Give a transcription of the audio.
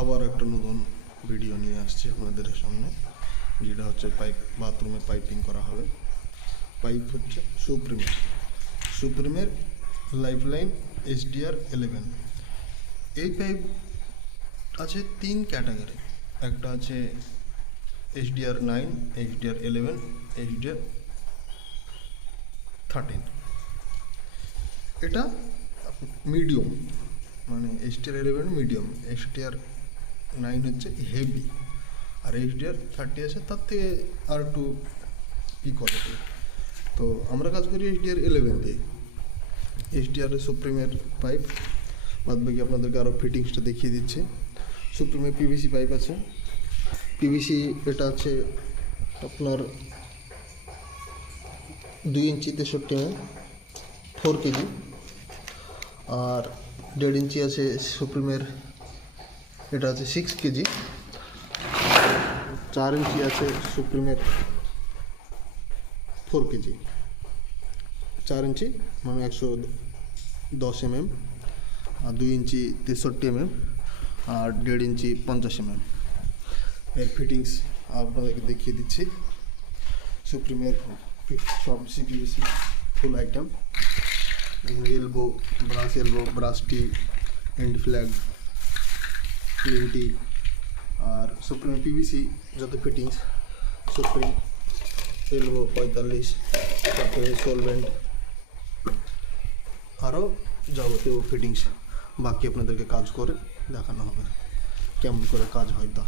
আবার একটা নতুন ভিডিও নিয়ে আসছি আপনাদের সামনে, যেটা হচ্ছে বাথরুমে পাইপিং করা হবে। পাইপ হচ্ছে সুপ্রিমের লাইফলাইন SDR11। এই পাইপ আছে 3 ক্যাটাগরি, একটা আছে SDR9, SDR11, SDR13। এটা মিডিয়াম, মানে SDR11 মিডিয়াম, SDR9 হচ্ছে হেভি, আর SDR30 আছে তার থেকে আর একটু কোয়ালিটি। তো আমরা কাজ করি SDR11 দিয়ে। SDR সুপ্রিমের পাইপ, বাদ বাকি আপনাদেরকে আরও ফিটিংসটা দেখিয়ে দিচ্ছে। সুপ্রিমের PVC পাইপ আছে। PVC এটা আছে আপনার 2 ইঞ্চি 63 mm, 4 কেজি। আর 1.5 ইঞ্চি আছে সুপ্রিমের, এটা আছে 6 কেজি। 4 ইঞ্চি আছে সুপ্রিমের 4 কেজি। 4 ইঞ্চি মানে 110 mm, আর 2 ইঞ্চি 63 mm, আর 1.5 ইঞ্চি 50 mm। এর ফিটিংস আপনাদেরকে দেখিয়ে দিচ্ছি। সুপ্রিমের সব CPVC full item, elbow, brass tee, end flag, plain tee, আর সুপ্রিমের PVC যত ফিটিংস, সুপ্রিম এলবো 45, তারপরে সলভেন্ট, আরও যাবতীয় ফিটিংস বাকি আপনাদেরকে কাজ করে দেখানো হবে, কেমন করে কাজ হয় তা।